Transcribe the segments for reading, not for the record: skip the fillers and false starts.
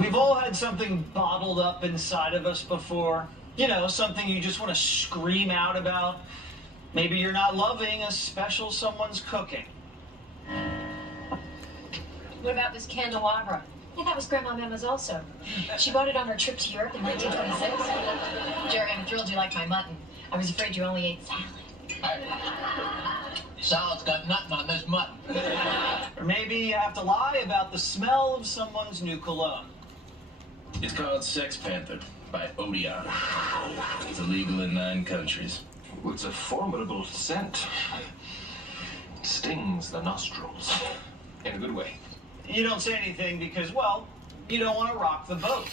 We've all had something bottled up inside of us before. You know, something you just want to scream out about. Maybe you're not loving a special someone's cooking. What about this candelabra? Yeah, that was Grandma Mama's also. She bought it on her trip to Europe in 1926. Jerry, I'm thrilled you like my mutton. I was afraid you only ate salad. Salad's got nothing on this mutton. Or maybe you have to lie about the smell of someone's new cologne. It's called Sex Panther by Odeon. It's illegal in 9 countries. It's a formidable scent. Stings the nostrils. In a good way. You don't say anything because, well, you don't want to rock the boat.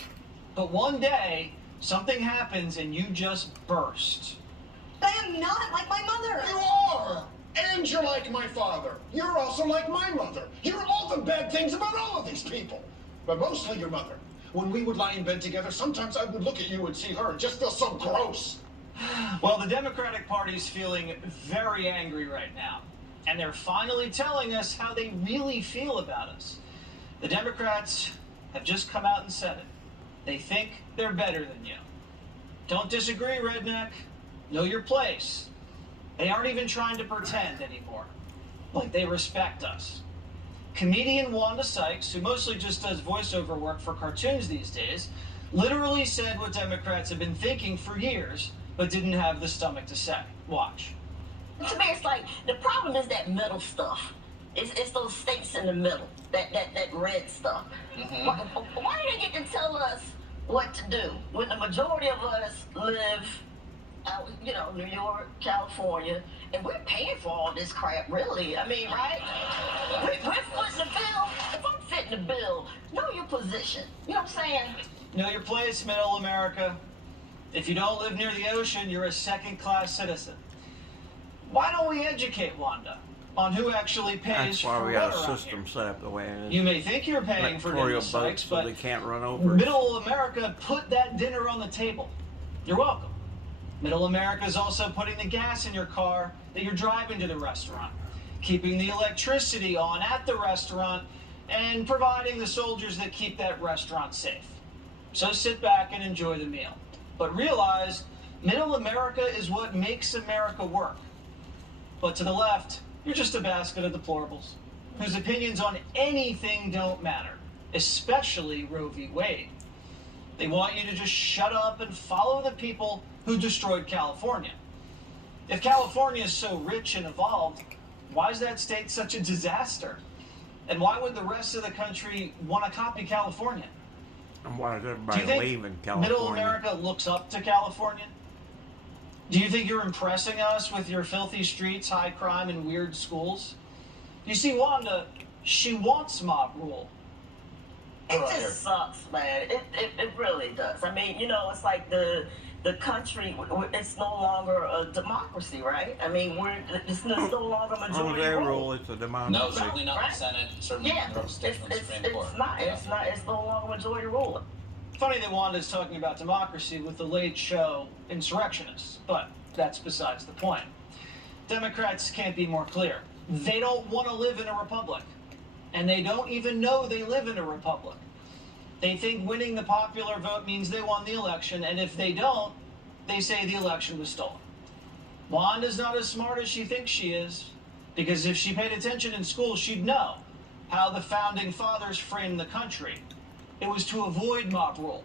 But one day, something happens and you just burst. I am not like my mother. You are! And you're like my father. You're also like my mother. You're all the bad things about all of these people. But mostly your mother. When we would lie in bed together, sometimes I would look at you and see her and just feel so gross. Well, the Democratic Party's feeling very angry right now. And they're finally telling us how they really feel about us. The Democrats have just come out and said it. They think they're better than you. Don't disagree, redneck. Know your place. They aren't even trying to pretend anymore. Like they respect us. Comedian Wanda Sykes, who mostly just does voiceover work for cartoons these days, literally said what Democrats have been thinking for years, but didn't have the stomach to say. Watch. To me, it's like, the problem is that middle stuff. It's those states in the middle, that red stuff. Mm-hmm. Why do they get to tell us what to do when the majority of us live out, New York, California, and we're paying for all this crap, really? I mean, right? We're footing the bill. If I'm fitting the bill, know your position. You know what I'm saying? Know your place, middle America. If you don't live near the ocean, you're a second-class citizen. Why don't we educate Wanda on who actually pays That's why for we what got a around system here? set up the way it is. You may think you're paying for dinner, Electoral Sykes, boats so but they can't run over us. Middle America put that dinner on the table. You're welcome. Middle America is also putting the gas in your car that you're driving to the restaurant, keeping the electricity on at the restaurant, and providing the soldiers that keep that restaurant safe. So sit back and enjoy the meal. But realize, Middle America is what makes America work. But to the left, you're just a basket of deplorables, whose opinions on anything don't matter, especially Roe v. Wade. They want you to just shut up and follow the people who destroyed California. If California is so rich and evolved, why is that state such a disaster? And why would the rest of the country want to copy California? And why is Do everybody you think leaving California? Middle America looks up to California? Do you think you're impressing us with your filthy streets, high crime, and weird schools? You see, Wanda, she wants mob rule. It just sucks, man. It really does. I mean, it's like the country, it's no longer a democracy, right? I mean, it's no longer majority their rule. rule, it's a democracy. No, certainly not Right. the Senate, certainly not the state of the Supreme Court. It's no longer majority rule. Funny that Wanda's talking about democracy with the late show insurrectionists, but that's besides the point. Democrats can't be more clear. They don't want to live in a republic, and they don't even know they live in a republic. They think winning the popular vote means they won the election, and if they don't, they say the election was stolen. Wanda's not as smart as she thinks she is, because if she paid attention in school, she'd know how the founding fathers framed the country. It was to avoid mob rule.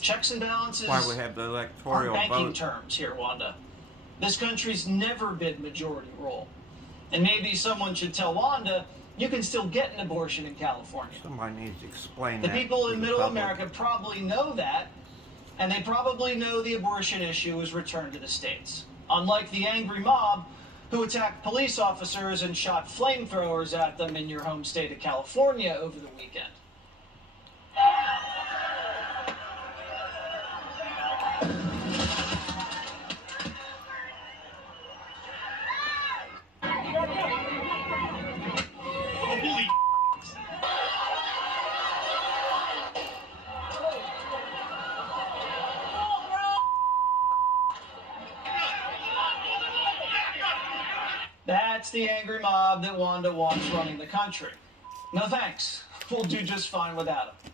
Checks and balances Why we have the aren't electoral banking vote. terms here, Wanda. This country's never been majority rule. And maybe someone should tell Wanda, you can still get an abortion in California. Somebody needs to explain The that people to in the Middle public. America probably know that, and they probably know the abortion issue is returned to the states. Unlike the angry mob who attacked police officers and shot flamethrowers at them in your home state of California over the weekend. That's the angry mob that Wanda wants running the country. No thanks. We'll do just fine without him.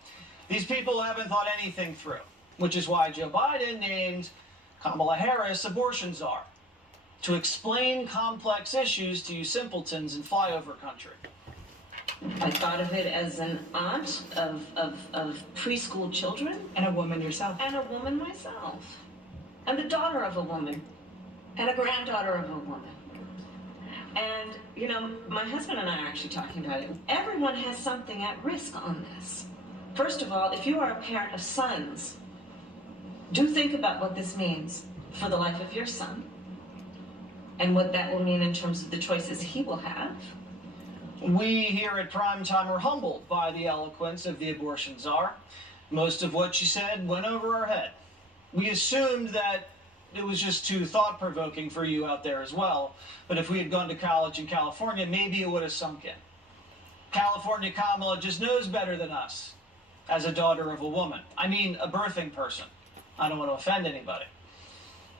These people haven't thought anything through, which is why Joe Biden named Kamala Harris abortion czar, to explain complex issues to you simpletons in flyover country. I thought of it as an aunt of preschool children. And a woman yourself. And a woman myself. And the daughter of a woman. And a granddaughter of a woman. And, you know, my husband and I are actually talking about it. Everyone has something at risk on this. First of all, if you are a parent of sons, do think about what this means for the life of your son and what that will mean in terms of the choices he will have. We here at Primetime are humbled by the eloquence of the abortion czar. Most of what she said went over our head. We assumed that it was just too thought-provoking for you out there as well, but if we had gone to college in California, maybe it would have sunk in. California Kamala just knows better than us as a daughter of a woman. I mean, a birthing person. I don't want to offend anybody.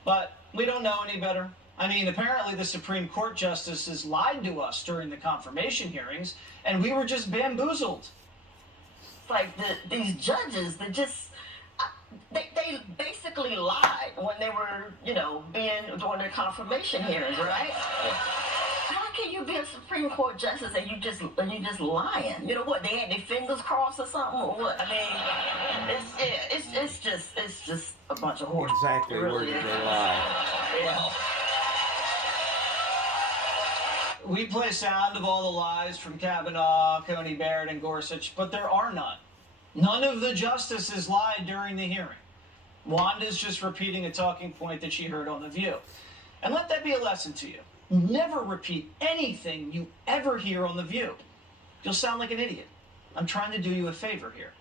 But we don't know any better. I mean, apparently the Supreme Court justices lied to us during the confirmation hearings, and we were just bamboozled. Like these judges, they basically lied when they were, doing their confirmation hearings, right? How can you be a Supreme Court justice and you just lying? You know what? They had their fingers crossed or something, or what? I mean, it's just a bunch of horse. Exactly where did they lie? Well. We play sound of all the lies from Kavanaugh, Coney Barrett, and Gorsuch, but there are none. None of the justices lied during the hearing. Wanda's just repeating a talking point that she heard on The View. And let that be a lesson to you. Never repeat anything you ever hear on The View. You'll sound like an idiot. I'm trying to do you a favor here.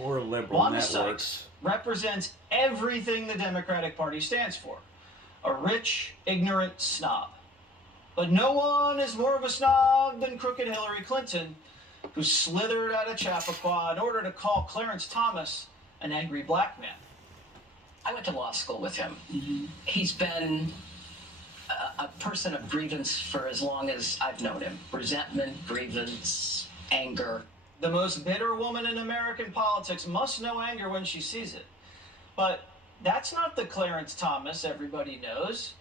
Or liberal Wanda networks. Sykes represents everything the Democratic Party stands for. A rich, ignorant snob. But no one is more of a snob than crooked Hillary Clinton, who slithered out of Chappaqua in order to call Clarence Thomas an angry black man. I went to law school with him. Mm-hmm. He's been a person of grievance for as long as I've known him. Resentment, grievance, anger. The most bitter woman in American politics must know anger when she sees it. But that's not the Clarence Thomas everybody knows.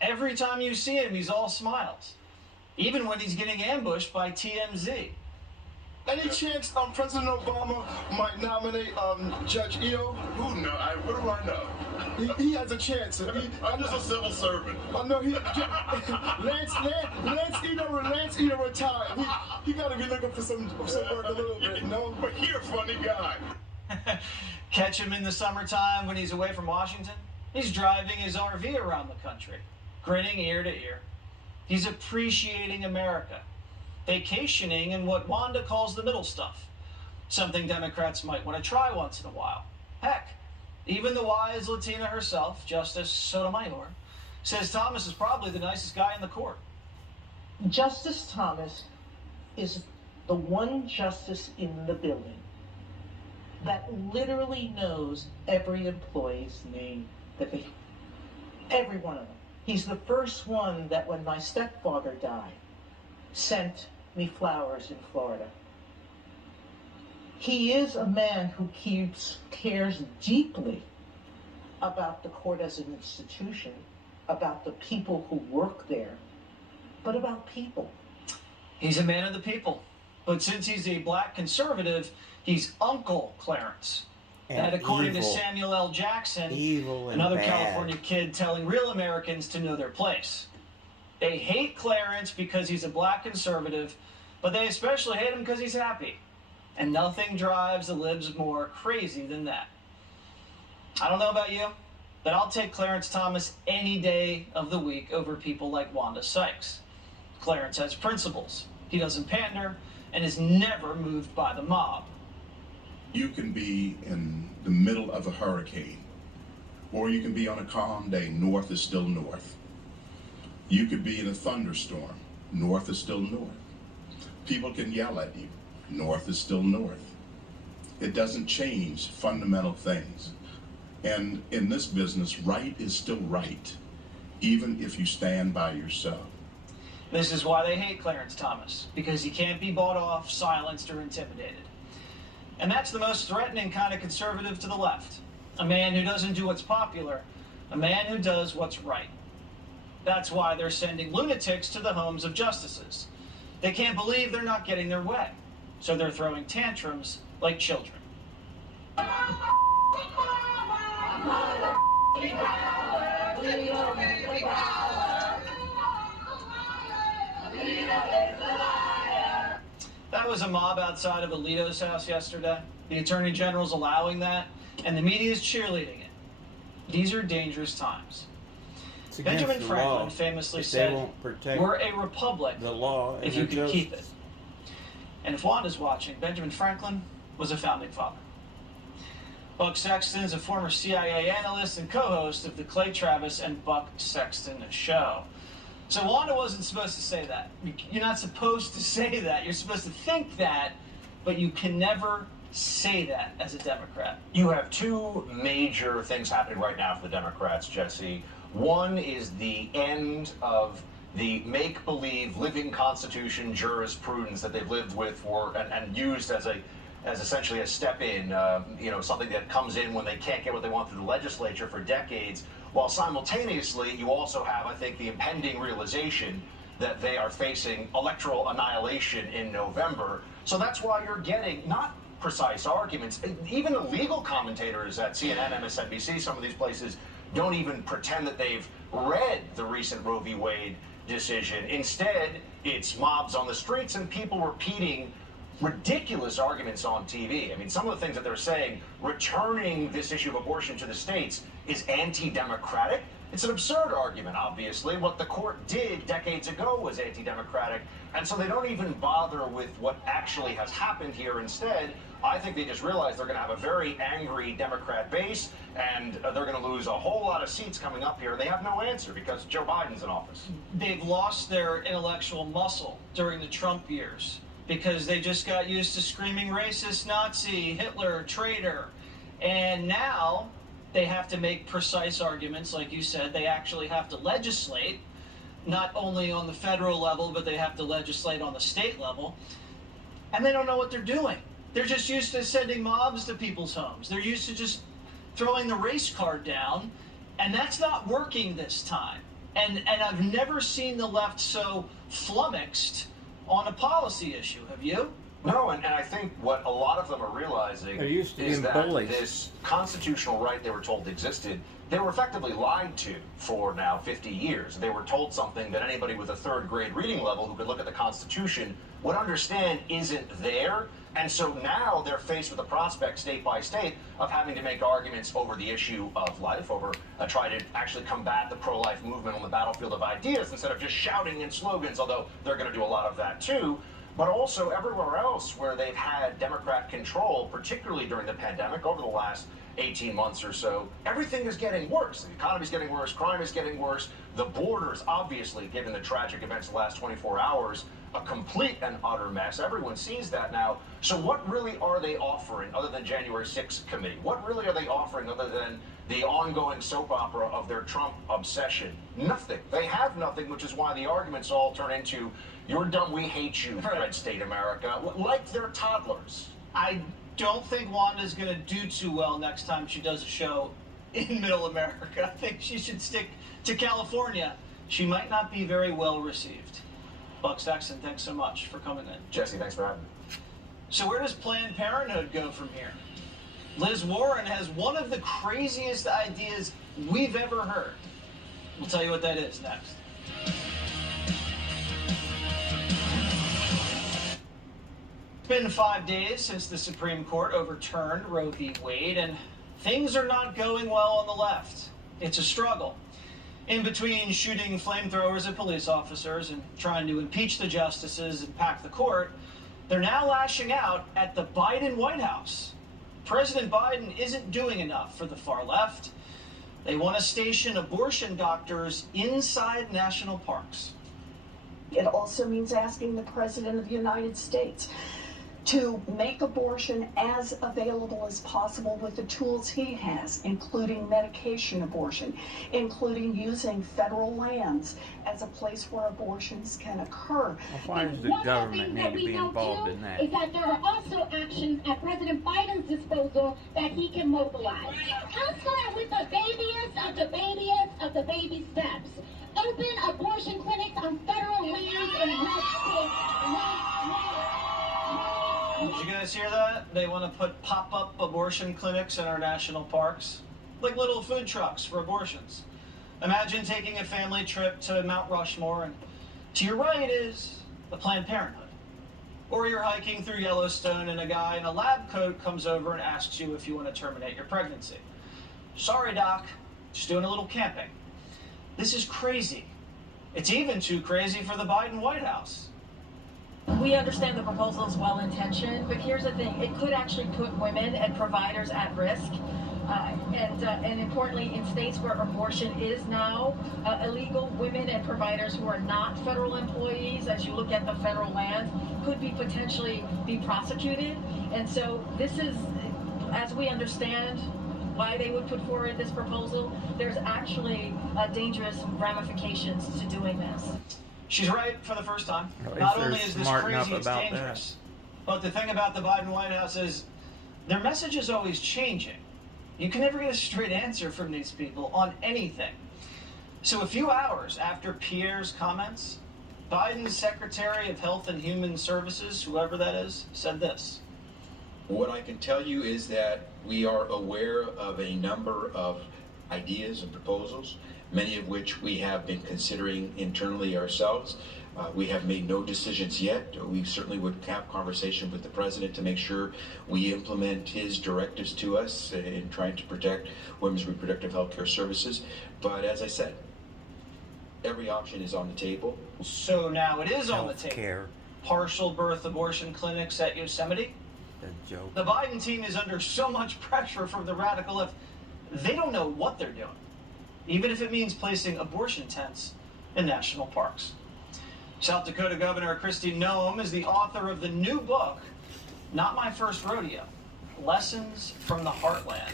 Every time you see him, he's all smiles. Even when he's getting ambushed by TMZ. Any chance President Obama might nominate Judge Eo? Who know? What do I know? He has a chance. I'm just a civil servant. I know Lance Eno retired. He got to be looking for some work a little bit, no? But you're a funny guy. Catch him in the summertime when he's away from Washington. He's driving his RV around the country, grinning ear to ear. He's appreciating America, vacationing in what Wanda calls the middle stuff, something Democrats might want to try once in a while. Heck, even the wise Latina herself, Justice Sotomayor, says Thomas is probably the nicest guy in the court. Justice Thomas is the one justice in the building that literally knows every employee's name, every one of them. He's the first one that when my stepfather died, sent me flowers in Florida. He is a man who cares deeply about the court as an institution, about the people who work there, but about people. He's a man of the people. But since he's a black conservative, he's Uncle Clarence. And according to Samuel L. Jackson, another California kid telling real Americans to know their place. They hate Clarence because he's a black conservative, but they especially hate him because he's happy. And nothing drives the libs more crazy than that. I don't know about you, but I'll take Clarence Thomas any day of the week over people like Wanda Sykes. Clarence has principles. He doesn't pander and is never moved by the mob. You can be in the middle of a hurricane, or you can be on a calm day. North is still north. You could be in a thunderstorm. North is still north. People can yell at you. North is still north. It doesn't change fundamental things. And in this business, right is still right, even if you stand by yourself. This is why they hate Clarence Thomas, because he can't be bought off, silenced, or intimidated. And that's the most threatening kind of conservative to the left. A man who doesn't do what's popular, a man who does what's right. That's why they're sending lunatics to the homes of justices. They can't believe they're not getting their way, so they're throwing tantrums like children. That was a mob outside of Alito's house yesterday. The Attorney General's allowing that, and the media's cheerleading it. These are dangerous times. Benjamin Franklin famously said, "We're a republic the law if you can keep it." And if Wanda's watching, Benjamin Franklin was a founding father. Buck Sexton is a former CIA analyst and co-host of the Clay Travis and Buck Sexton Show. So Wanda wasn't supposed to say that. You're not supposed to say that. You're supposed to think that, but you can never say that as a Democrat. You have two major things happening right now for the Democrats, Jesse. One is the end of the make-believe living Constitution jurisprudence that they've lived with for and used as essentially a step in, something that comes in when they can't get what they want through the legislature for decades, while simultaneously you also have, I think, the impending realization that they are facing electoral annihilation in November. So that's why you're getting not precise arguments. Even the legal commentators at CNN, MSNBC, some of these places don't even pretend that they've read the recent Roe v. Wade decision. Instead, it's mobs on the streets and people repeating ridiculous arguments on TV. I mean, some of the things that they're saying, returning this issue of abortion to the states is anti-democratic. It's an absurd argument, obviously. What the court did decades ago was anti-democratic, and so they don't even bother with what actually has happened here. Instead, I think they just realize they're going to have a very angry Democrat base, and they're going to lose a whole lot of seats coming up here. They have no answer because Joe Biden's in office. They've lost their intellectual muscle during the Trump years because they just got used to screaming racist, Nazi, Hitler, traitor, and now they have to make precise arguments, like you said. They actually have to legislate, not only on the federal level, but they have to legislate on the state level. And they don't know what they're doing. They're just used to sending mobs to people's homes. They're used to just throwing the race card down, and that's not working this time. And I've never seen the left so flummoxed on a policy issue. Have you? No, and I think what a lot of them are realizing is that this constitutional right they were told existed, they were effectively lied to for now 50 years. They were told something that anybody with a third grade reading level who could look at the Constitution would understand isn't there. And so now they're faced with the prospect, state by state, of having to make arguments over the issue of life, over try to actually combat the pro-life movement on the battlefield of ideas instead of just shouting in slogans, although they're going to do a lot of that too. But also everywhere else where they've had Democrat control, particularly during the pandemic, over the last 18 months or so, everything is getting worse. The economy's getting worse, crime is getting worse, the borders, obviously, given the tragic events of the last 24 hours, a complete and utter mess. Everyone sees that now. So what really are they offering other than January 6th committee? What really are they offering other than the ongoing soap opera of their Trump obsession? Nothing. They have nothing, which is why the arguments all turn into, "You're dumb, we hate you, Red State America," like they're toddlers. I don't think Wanda's going to do too well next time she does a show in Middle America. I think she should stick to California. She might not be very well received. Buck Sexton, thanks so much for coming in. Jesse, thanks for having me. So where does Planned Parenthood go from here? Liz Warren has one of the craziest ideas we've ever heard. We'll tell you what that is next. It's been 5 days since the Supreme Court overturned Roe v. Wade, and things are not going well on the left. It's a struggle. In between shooting flamethrowers at police officers and trying to impeach the justices and pack the court, they're now lashing out at the Biden White House. President Biden isn't doing enough for the far left. They want to station abortion doctors inside national parks. It also means asking the President of the United States to make abortion as available as possible with the tools he has, including medication abortion, including using federal lands as a place where abortions can occur. Well, why does the government need to be involved in that? Is that there are also actions at President Biden's disposal that he can mobilize. I'll start with the babiest of the babiest of the baby steps. Open abortion clinics on federal lands in red states. Did you guys hear that? They want to put pop-up abortion clinics in our national parks, like little food trucks for abortions. Imagine taking a family trip to Mount Rushmore, and to your right is the Planned Parenthood. Or you're hiking through Yellowstone and a guy in a lab coat comes over and asks you if you want to terminate your pregnancy. Sorry, Doc, just doing a little camping. This is crazy. It's even too crazy for the Biden White House. We understand the proposal is well-intentioned, but here's the thing. It could actually put women and providers at risk. And importantly, in states where abortion is now illegal, women and providers who are not federal employees, as you look at the federal lands, could be potentially be prosecuted. And so this is, as we understand why they would put forward this proposal, there's actually dangerous ramifications to doing this. She's right for the first time. At least Not they're only is this smart crazy, enough it's about dangerous. But the thing about the Biden White House is their message is always changing. You can never get a straight answer from these people on anything. So a few hours after Pierre's comments, Biden's Secretary of Health and Human Services, whoever that is, said this. What I can tell you is that we are aware of a number of ideas and proposals, many of which we have been considering internally ourselves. We have made no decisions yet. We certainly would have conversation with the president to make sure we implement his directives to us in trying to protect women's reproductive health care services. But as I said, every option is on the table. So now it is on the table. Healthcare. Partial birth abortion clinics at Yosemite. A joke. The Biden team is under so much pressure from the radical left, they don't know what they're doing, even if it means placing abortion tents in national parks. South Dakota Governor Kristi Noem is the author of the new book, Not My First Rodeo, Lessons from the Heartland.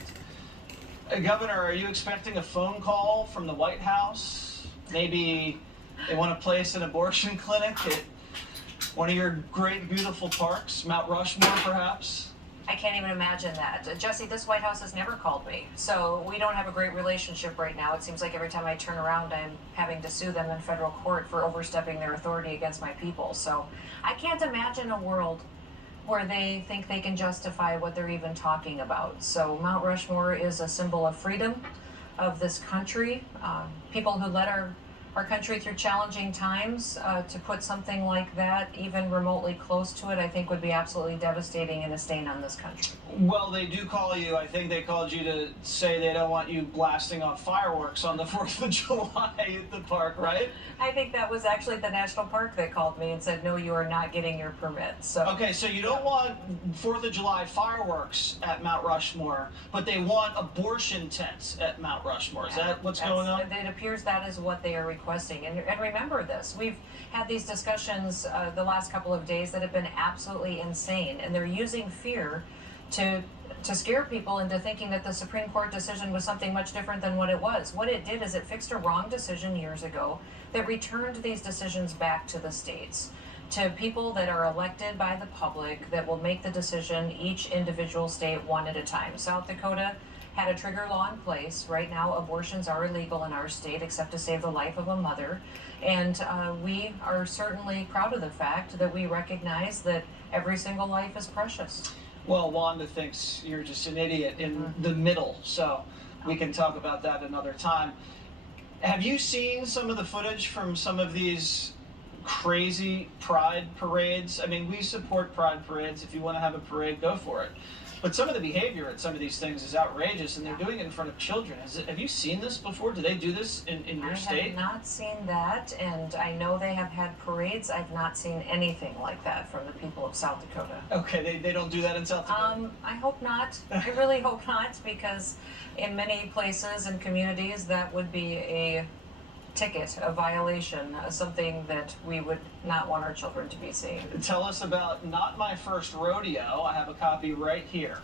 Governor, are you expecting a phone call from the White House? Maybe they want to place an abortion clinic at one of your great, beautiful parks, Mount Rushmore, perhaps? I can't even imagine that. Jesse, this White House has never called me, so we don't have a great relationship right now. It seems like every time I turn around, I'm having to sue them in federal court for overstepping their authority against my people. So I can't imagine a world where they think they can justify what they're even talking about. So Mount Rushmore is a symbol of freedom of this country. People who led our country through challenging times, to put something like that even remotely close to it, I think would be absolutely devastating and a stain on this country. Well, they do call you. I think they called you to say they don't want you blasting off fireworks on the 4th of July at the park, right? I think that was actually the national park that called me and said, no, you are not getting your permit. So okay, so you don't want 4th of July fireworks at Mount Rushmore, but they want abortion tents at Mount Rushmore. Is that what's going on? It appears that is what they are requesting. And remember this, we've had these discussions the last couple of days that have been absolutely insane, and they're using fear to scare people into thinking that the Supreme Court decision was something much different than what it was. What it did is it fixed a wrong decision years ago that returned these decisions back to the states, to people that are elected by the public that will make the decision, each individual state one at a time. South Dakota had a trigger law in place. Right now, abortions are illegal in our state except to save the life of a mother. And we are certainly proud of the fact that we recognize that every single life is precious. Well, Wanda thinks you're just an idiot in the middle, so we can talk about that another time. Have you seen some of the footage from some of these crazy pride parades? I mean, we support pride parades. If you want to have a parade, go for it. But some of the behavior at some of these things is outrageous, and they're doing it in front of children. Have you seen this before? Do they do this in your state? I have not seen that, and I know they have had parades. I've not seen anything like that from the people of South Dakota. Okay, they don't do that in South Dakota? I hope not. I really hope not, because in many places and communities that would be a ticket, a violation, something that we would not want our children to be seeing. Tell us about Not My First Rodeo. I have a copy right here.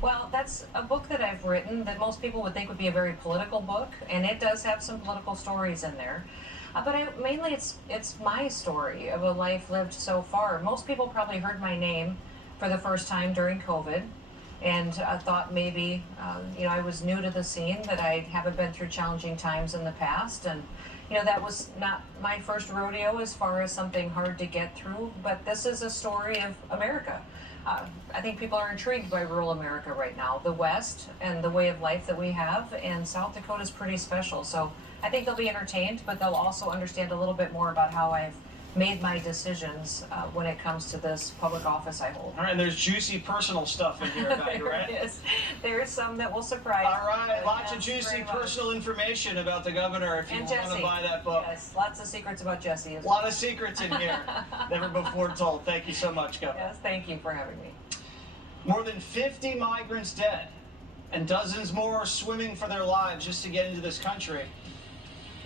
Well, that's a book that I've written that most people would think would be a very political book, and it does have some political stories in there. But mainly it's my story of a life lived so far. Most people probably heard my name for the first time during COVID, and thought maybe I was new to the scene, that I haven't been through challenging times in the past, and that was not my first rodeo as far as something hard to get through. But this is a story of America. I think people are intrigued by rural America right now, the West and the way of life that we have, and South Dakota is pretty special. So I think they'll be entertained, but they'll also understand a little bit more about how I've made my decisions when it comes to this public office I hold. All right, and there's juicy personal stuff in here about you, right? There's some that will surprise you. All right, lots of juicy personal information about the governor if you want to buy that book. Yes, lots of secrets about Jesse. A lot of secrets in here, never before told. Thank you so much, Governor. Yes, thank you for having me. More than 50 migrants dead, and dozens more are swimming for their lives just to get into this country.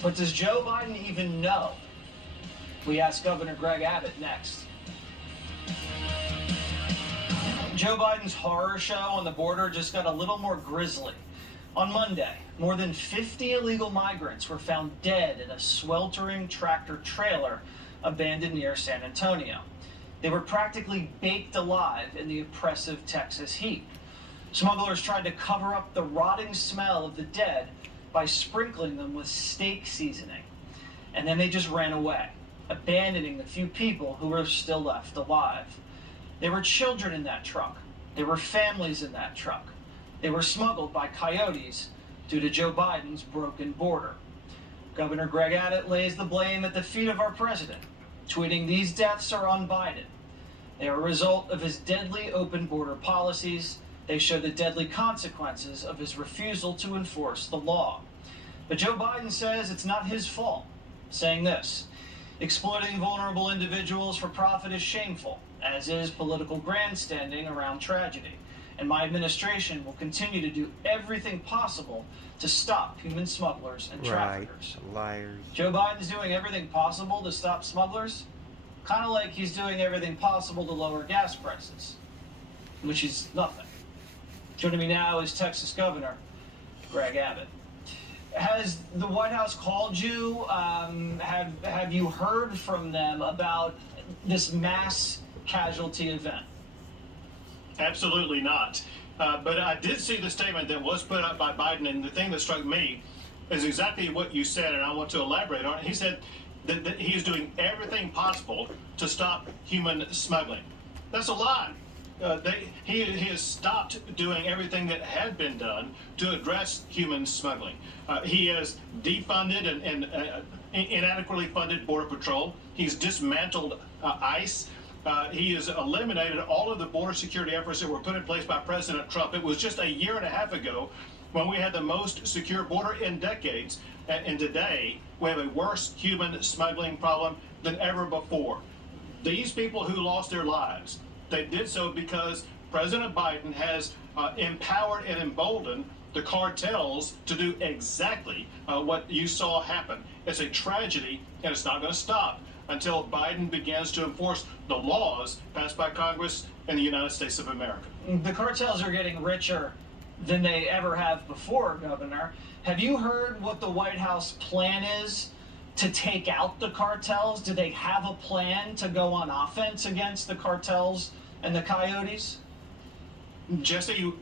But does Joe Biden even know? We ask Governor Greg Abbott next. Joe Biden's horror show on the border just got a little more grisly. On Monday, more than 50 illegal migrants were found dead in a sweltering tractor trailer abandoned near San Antonio. They were practically baked alive in the oppressive Texas heat. Smugglers tried to cover up the rotting smell of the dead by sprinkling them with steak seasoning. And then they just ran away, abandoning the few people who were still left alive. There were children in that truck. There were families in that truck. They were smuggled by coyotes due to Joe Biden's broken border. Governor Greg Abbott lays the blame at the feet of our president, tweeting, "These deaths are on Biden. They are a result of his deadly open border policies. They show the deadly consequences of his refusal to enforce the law." But Joe Biden says it's not his fault, saying this: "Exploiting vulnerable individuals for profit is shameful, as is political grandstanding around tragedy. And my administration will continue to do everything possible to stop human smugglers and traffickers." Liars. Joe Biden's doing everything possible to stop smugglers, kind of like he's doing everything possible to lower gas prices, which is nothing. Joining me now is Texas Governor Greg Abbott. Has the White House called you? Have you heard from them about this mass casualty event? Absolutely not. But I did see the statement that was put out by Biden, and the thing that struck me is exactly what you said, and I want to elaborate on it. He said that he is doing everything possible to stop human smuggling. That's a lie. He has stopped doing everything that had been done to address human smuggling. He has defunded and inadequately funded Border Patrol. He's dismantled ICE. He has eliminated all of the border security efforts that were put in place by President Trump. It was just a year and a half ago when we had the most secure border in decades, and today we have a worse human smuggling problem than ever before. These people who lost their lives, they did so because President Biden has empowered and emboldened the cartels to do exactly what you saw happen. It's a tragedy, and it's not going to stop until Biden begins to enforce the laws passed by Congress in the United States of America. The cartels are getting richer than they ever have before, Governor. Have you heard what the White House plan is to take out the cartels? Do they have a plan to go on offense against the cartels and the coyotes? Jesse,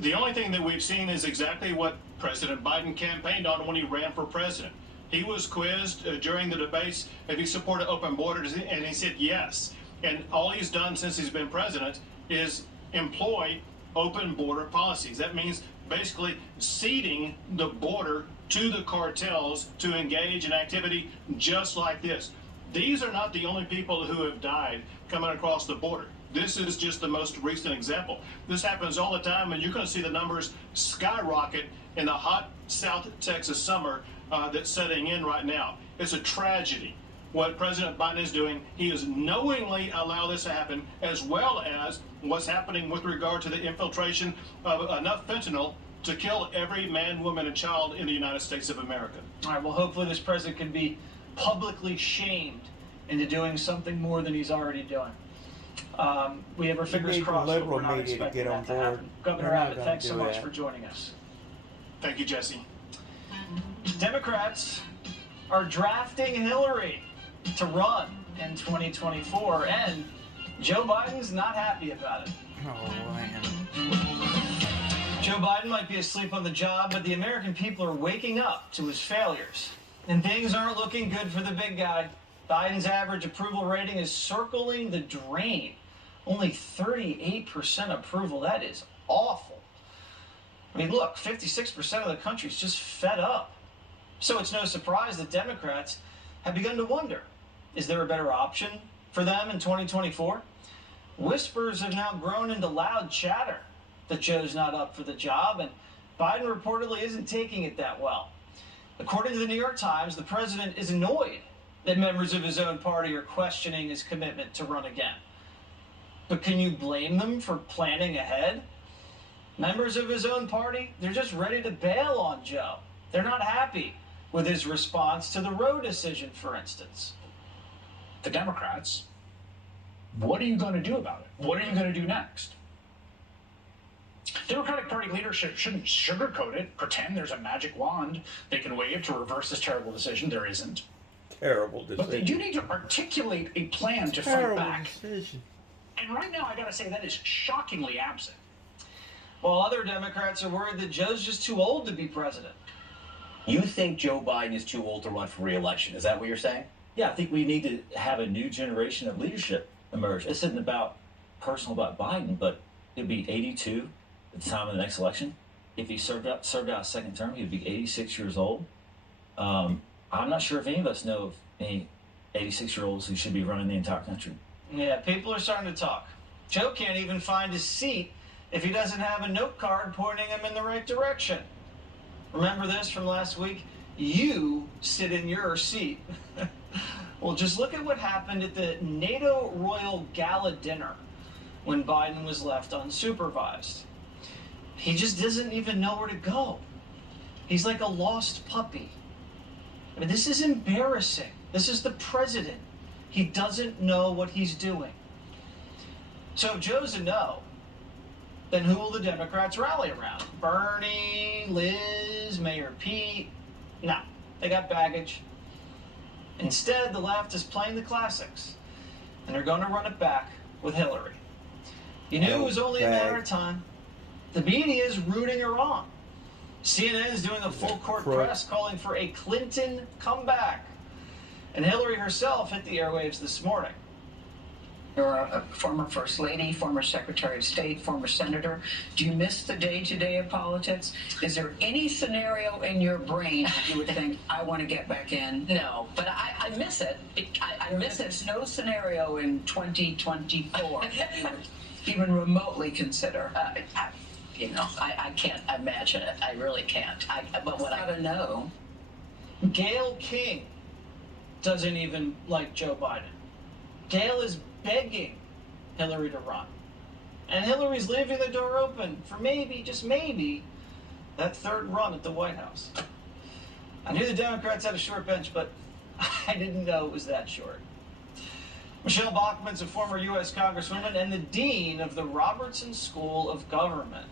the only thing that we've seen is exactly what President Biden campaigned on when he ran for president. He was quizzed during the debates if he supported open borders, and he said yes. And all he's done since he's been president is employ open border policies. That means basically ceding the border to the cartels to engage in activity just like this. These are not the only people who have died coming across the border. This is just the most recent example. This happens all the time, and you're going to see the numbers skyrocket in the hot South Texas summer that's setting in right now. It's a tragedy what President Biden is doing. He is knowingly allowed this to happen, as well as what's happening with regard to the infiltration of enough fentanyl to kill every man, woman, and child in the United States of America. All right, well, hopefully this president can be publicly shamed into doing something more than he's already doing. We have our fingers need the crossed, but liberal we're not media to expecting get on that to board. happen. Governor They're not Abbott, gonna thanks so do much that. for joining us. Thank you, Jesse. Democrats are drafting Hillary to run in 2024, and Joe Biden's not happy about it. Oh, man. Joe Biden might be asleep on the job, but the American people are waking up to his failures. And things aren't looking good for the big guy. Biden's average approval rating is circling the drain. Only 38% approval. That is awful. I mean, look, 56% of the country's just fed up. So it's no surprise that Democrats have begun to wonder, is there a better option for them in 2024? Whispers have now grown into loud chatter that Joe's not up for the job, and Biden reportedly isn't taking it that well. According to the New York Times, the president is annoyed that members of his own party are questioning his commitment to run again. But can you blame them for planning ahead? Members of his own party, they're just ready to bail on Joe. They're not happy with his response to the Roe decision, for instance. The Democrats, what are you going to do about it? What are you going to do next? Democratic Party leadership shouldn't sugarcoat it, pretend there's a magic wand they can wave to reverse this terrible decision. There isn't. Terrible decision. But they do need to articulate a plan to fight Terrible back. decision. And right now, I got to say, that is shockingly absent. While other Democrats are worried that Joe's just too old to be president. You think Joe Biden is too old to run for re-election? Is that what you're saying? Yeah, I think we need to have a new generation of leadership emerge. This isn't about personal about Biden, but he'll be 82 at the time of the next election. If he served out a second term, he'd be 86 years old. I'm not sure if any of us know of any 86-year-olds who should be running the entire country. Yeah, people are starting to talk. Joe can't even find his seat if he doesn't have a note card pointing him in the right direction. Remember this from last week? You sit in your seat. Well, just look at what happened at the NATO Royal Gala dinner when Biden was left unsupervised. He just doesn't even know where to go. He's like a lost puppy. I mean, this is embarrassing. This is the president. He doesn't know what he's doing. So if Joe's a no, then who will the Democrats rally around? Bernie, Liz, Mayor Pete? No, they got baggage. Instead, the left is playing the classics, and they're going to run it back with Hillary. You knew it was only a matter of time. The media is rooting her on. CNN is doing a full court press calling for a Clinton comeback. And Hillary herself hit the airwaves this morning. You're a former First Lady, former Secretary of State, former Senator. Do you miss the day-to-day of politics? Is there any scenario in your brain that you would think, I want to get back in? No, but I miss it. I miss it. There's no scenario in 2024 that you would even remotely consider. I can't imagine it. I really can't. But what I don't know. Gayle King doesn't even like Joe Biden. Gayle is begging Hillary to run. And Hillary's leaving the door open for maybe, just maybe, that third run at the White House. I knew the Democrats had a short bench, but I didn't know it was that short. Michelle Bachmann's a former U.S. Congresswoman and the dean of the Robertson School of Government.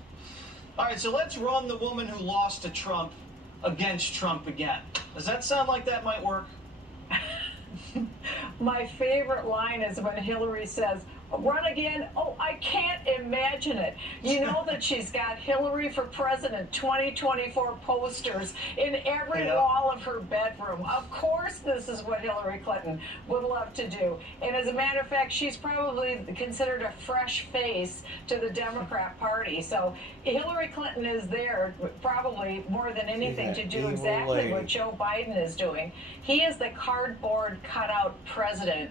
All right, so let's run the woman who lost to Trump against Trump again. Does that sound like that might work? My favorite line is when Hillary says, run again? Oh, I can't imagine it. You know that she's got Hillary for President 2024 posters in every wall of her bedroom. Of course this is what Hillary Clinton would love to do. And as a matter of fact, she's probably considered a fresh face to the Democrat Party. So Hillary Clinton is there probably more than anything to do exactly what Joe Biden is doing. He is the cardboard cutout president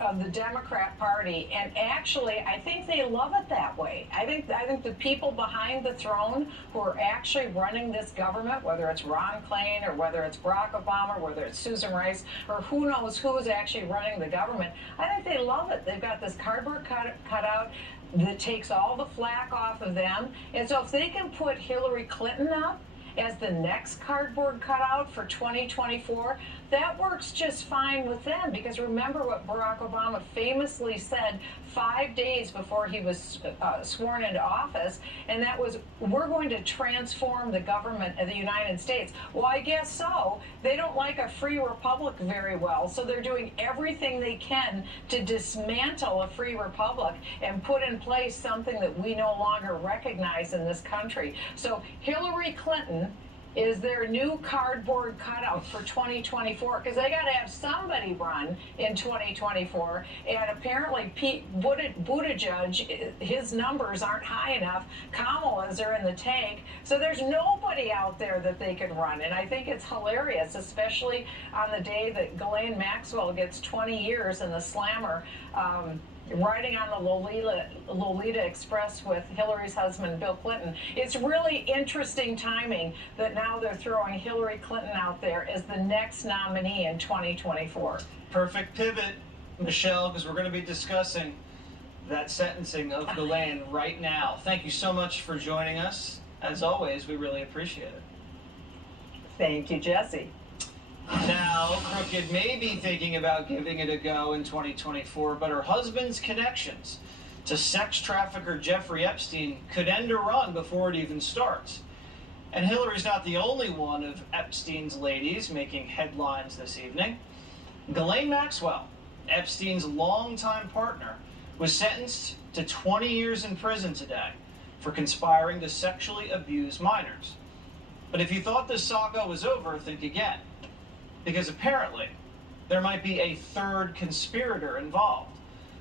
of the Democrat Party. And actually, I think they love it that way. I think the people behind the throne who are actually running this government, whether it's Ron Klain or whether it's Barack Obama, or whether it's Susan Rice, or who knows who is actually running the government, I think they love it. They've got this cardboard cutout. that takes all the flack off of them. And so if they can put Hillary Clinton up as the next cardboard cutout for 2024, that works just fine with them. Because remember what Barack Obama famously said 5 days before he was sworn into office, and that was, we're going to transform the government of the United States. Well, I guess so. They don't like a free republic very well, so they're doing everything they can to dismantle a free republic and put in place something that we no longer recognize in this country. So Hillary Clinton is their new cardboard cutout for 2024, because they got to have somebody run in 2024, and apparently Pete Buttigieg, his numbers aren't high enough. Kamala's are in the tank, so there's nobody out there that they can run, and I think it's hilarious, especially on the day that Ghislaine Maxwell gets 20 years in the slammer, riding on the Lolita Express with Hillary's husband, Bill Clinton. It's really interesting timing that now they're throwing Hillary Clinton out there as the next nominee in 2024. Perfect pivot, Michelle, because we're going to be discussing that sentencing of Ghislaine right now. Thank you so much for joining us. As always, we really appreciate it. Thank you, Jesse. Now, Crooked may be thinking about giving it a go in 2024, but her husband's connections to sex trafficker Jeffrey Epstein could end a run before it even starts. And Hillary's not the only one of Epstein's ladies making headlines this evening. Ghislaine Maxwell, Epstein's longtime partner, was sentenced to 20 years in prison today for conspiring to sexually abuse minors. But if you thought this saga was over, think again. Because apparently, there might be a third conspirator involved,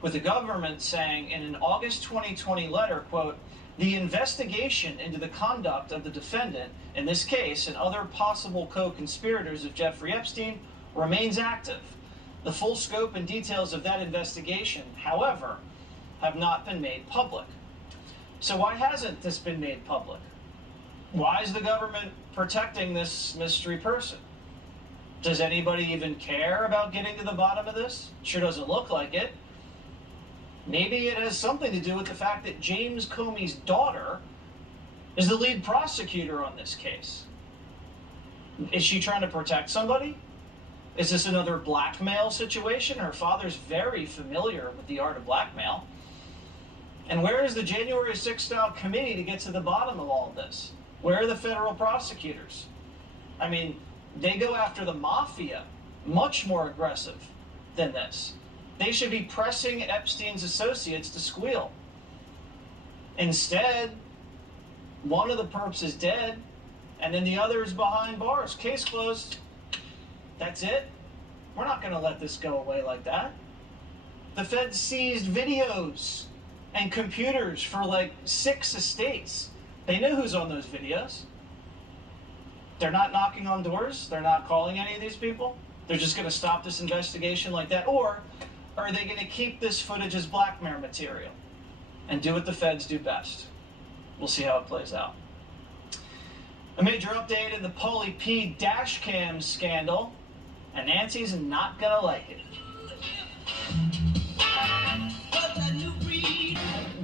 with the government saying in an August 2020 letter, quote, "The investigation into the conduct of the defendant in this case and other possible co-conspirators of Jeffrey Epstein remains active. The full scope and details of that investigation, however, have not been made public." So why hasn't this been made public? Why is the government protecting this mystery person? Does anybody even care about getting to the bottom of this? Sure doesn't look like it. Maybe it has something to do with the fact that James Comey's daughter is the lead prosecutor on this case. Is she trying to protect somebody? Is this another blackmail situation? Her father's very familiar with the art of blackmail. And where is the January 6th style committee to get to the bottom of all of this? Where are the federal prosecutors? I mean, they go after the mafia, much more aggressive than this. They should be pressing Epstein's associates to squeal. Instead, one of the perps is dead, and then the other is behind bars. Case closed. That's it. We're not going to let this go away like that. The Fed seized videos and computers for like 6 estates. They know who's on those videos. They're not knocking on doors. They're not calling any of these people. They're just going to stop this investigation like that. Or are they going to keep this footage as blackmail material and do what the feds do best? We'll see how it plays out. A major update in the Pauly P dash cam scandal, and Nancy's not going to like it.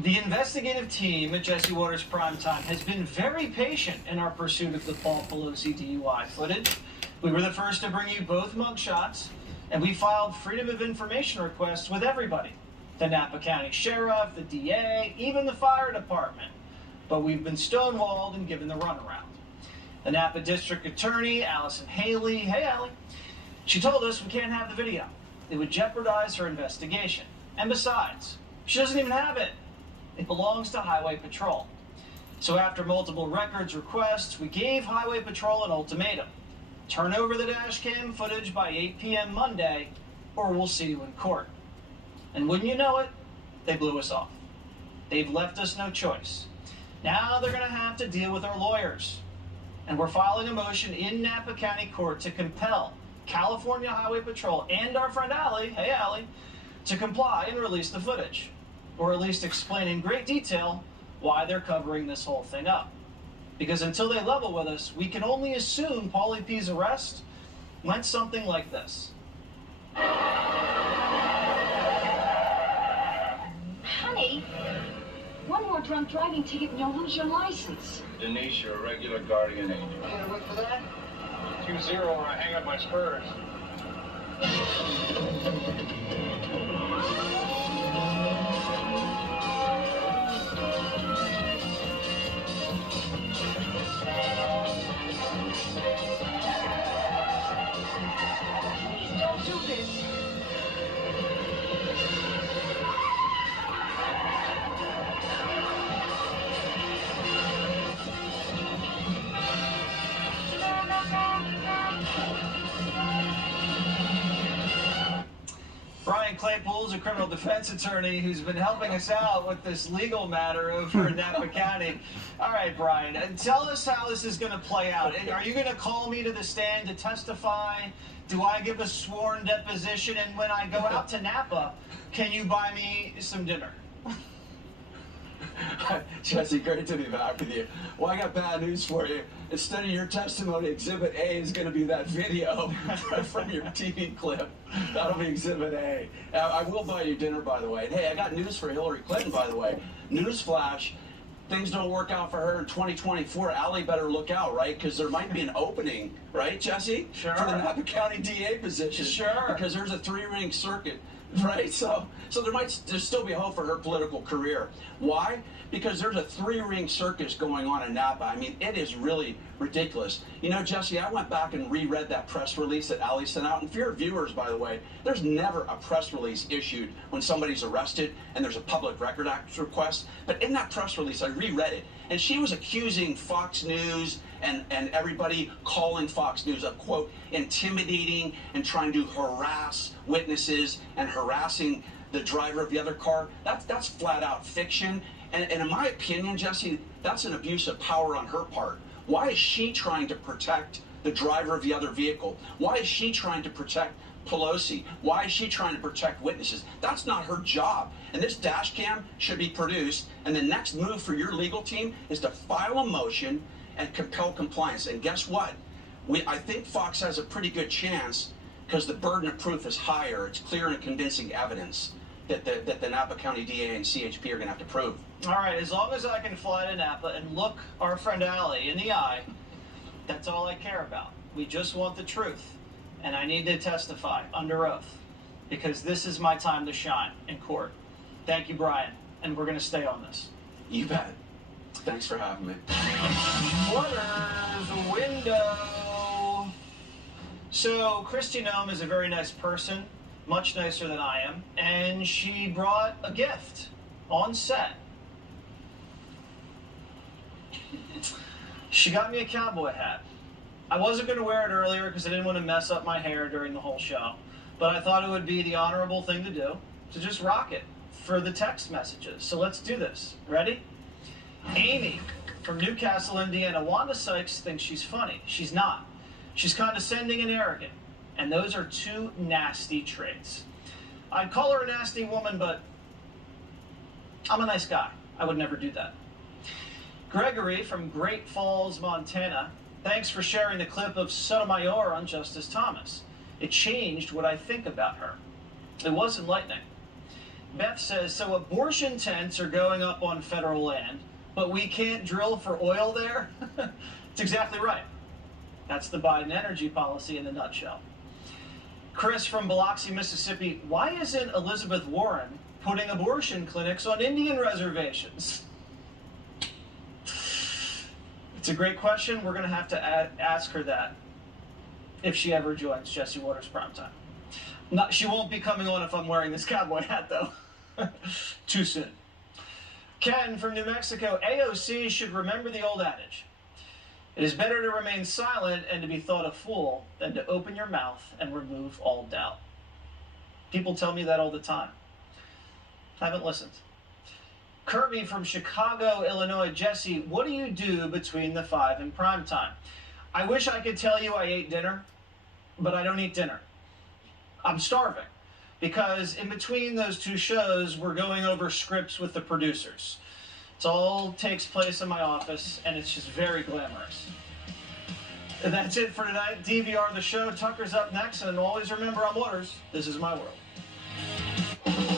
The investigative team at Jesse Watters Primetime has been very patient in our pursuit of the Paul Pelosi DUI footage. We were the first to bring you both mugshots, and we filed Freedom of Information requests with everybody. The Napa County Sheriff, the DA, even the fire department. But we've been stonewalled and given the runaround. The Napa District Attorney, Allison Haley, hey Allie, she told us we can't have the video. It would jeopardize her investigation. And besides, she doesn't even have it. It belongs to Highway Patrol. So after multiple records requests, we gave Highway Patrol an ultimatum. Turn over the dash cam footage by 8 p.m. Monday, or we'll see you in court. And wouldn't you know it, they blew us off. They've left us no choice. Now they're going to have to deal with our lawyers. And we're filing a motion in Napa County Court to compel California Highway Patrol and our friend Allie, hey Allie, to comply and release the footage. Or at least explain in great detail why they're covering this whole thing up. Because until they level with us, we can only assume Pauly P's arrest went something like this. Honey, One more drunk driving ticket and you'll lose your license. Denise, you're a regular guardian angel. You gonna wait for that? 2-0 or I hang up my spurs. Please don't do this. Brian Claypool is a criminal defense attorney who's been helping us out with this legal matter over in Napa County. All right, Brian, tell us how this is going to play out. Are you going to call me to the stand to testify? Do I give a sworn deposition? And when I go out to Napa, can you buy me some dinner? Jesse, great to be back with you. Well, I got bad news for you. Instead of your testimony, Exhibit A is going to be that video from your TV clip. That'll be Exhibit A. I will buy you dinner, by the way. And hey, I got news for Hillary Clinton, by the way. Newsflash. Things don't work out for her in 2024, Allie better look out, right? Because there might be an opening, right, Jesse? Sure. For the Napa County DA position. Sure. Because there's a 3-ring circuit, right? So there'll still be hope for her political career. Why? Because there's a 3-ring circus going on in Napa. I mean, it is really ridiculous. You know, Jesse, I went back and reread that press release that Allie sent out. And for your viewers, by the way, there's never a press release issued when somebody's arrested and there's a Public Record Act request. But in that press release, I reread it, and she was accusing Fox News and everybody calling Fox News of, quote, intimidating and trying to harass witnesses and harassing the driver of the other car. That's flat out fiction. And in my opinion, Jesse, that's an abuse of power on her part. Why is she trying to protect the driver of the other vehicle? Why is she trying to protect Pelosi? Why is she trying to protect witnesses? That's not her job. And this dash cam should be produced. And the next move for your legal team is to file a motion and compel compliance. And guess what? I think Fox has a pretty good chance because the burden of proof is higher. It's clear and convincing evidence that the Napa County DA and CHP are going to have to prove. All right, as long as I can fly to Napa and look our friend Allie in the eye, that's all I care about. We just want the truth. And I need to testify under oath because this is my time to shine in court. Thank you, Brian. And we're going to stay on this. You bet. Thanks for having me. Waters window. So, Kristi Noem is a very nice person, much nicer than I am, and she brought a gift on set. She got me a cowboy hat. I wasn't going to wear it earlier because I didn't want to mess up my hair during the whole show, but I thought it would be the honorable thing to do to just rock it for the text messages. So let's do this. Ready? Amy from Newcastle, Indiana. Wanda Sykes thinks she's funny. She's not. She's condescending and arrogant, and those are two nasty traits. I'd call her a nasty woman, but I'm a nice guy. I would never do that. Gregory from Great Falls, Montana. Thanks for sharing the clip of Sotomayor on Justice Thomas. It changed what I think about her. It was enlightening. Beth says, so abortion tents are going up on federal land, but we can't drill for oil there? It's exactly right. That's the Biden energy policy in a nutshell. Chris from Biloxi, Mississippi. Why isn't Elizabeth Warren putting abortion clinics on Indian reservations? It's a great question. We're going to have to ask her that if she ever joins Jesse Waters Primetime. She won't be coming on if I'm wearing this cowboy hat, though. Too soon. Ken from New Mexico. AOC should remember the old adage. It is better to remain silent and to be thought a fool than to open your mouth and remove all doubt. People tell me that all the time. I haven't listened. Kirby from Chicago, Illinois. Jesse, what do you do between the 5 and prime time? I wish I could tell you I ate dinner, but I don't eat dinner. I'm starving because in between those two shows, we're going over scripts with the producers. It all takes place in my office, and it's just very glamorous. And that's it for tonight. DVR the show. Tucker's up next, and always remember, I'm Waters. This is my world.